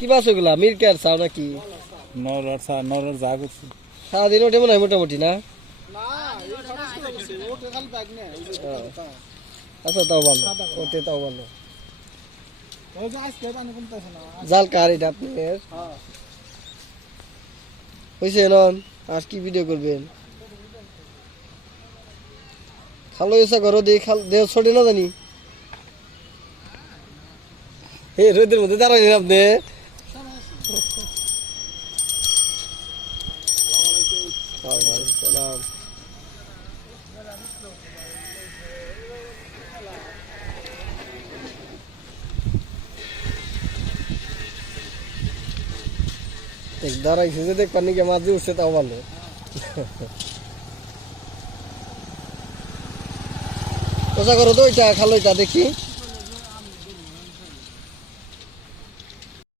কি মাছ ওগুলা মিরকার চাও নাকি নরের যা করছে সারাদিন ওঠে মনে হয় মোটামুটি না আচ্ছা তাও ভালো ওঠে তাও ভালো জাল কার এটা আপনার হয়েছে নন আর কি ভিডিও করবেন খালো এসা ঘর দিয়ে দেহ ছোটে না জানি হে রোদের মধ্যে দাঁড়ানি আপনি সালাম দাঁড়াইছে যে দেখবার নাকি মাঝে উঠছে তাও ভালো কোথা করো তো ওইটা খালো ওইটা দেখি